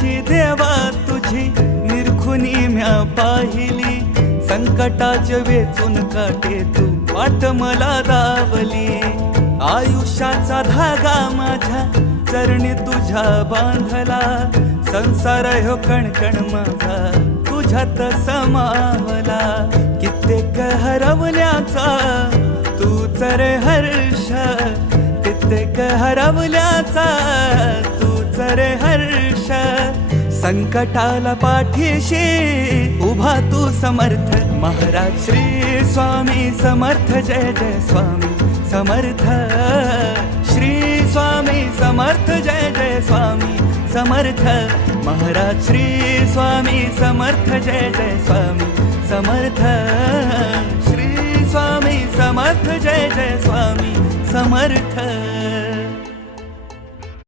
पाठीशी देवा तुझी निरखुनी म्या पाहिली, संकटाचे वेचून काटे तू वाट मला दावली. आयुष्याचा धागा माझ्या चरणी तुझ्या बांधला, संसार ह्यो कणकण माझा तुझ्यात समावला. कित्येक हरवल्याचा तूच रे हर्ष, कित्येक हरवल्याचा तूच रे हर्ष. संकटाला पाठीशी उभा तू समर्थ, महाराज श्री स्वामी समर्थ. जय जय स्वामी समर्थ, श्री स्वामी समर्थ. जय जय स्वामी समर्थ, महाराज श्री स्वामी समर्थ. जय जय स्वामी समर्थ, श्री स्वामी समर्थ. जय जय स्वामी समर्थ.